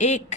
1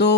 2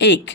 1،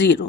0۔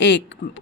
1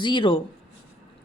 0۔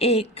1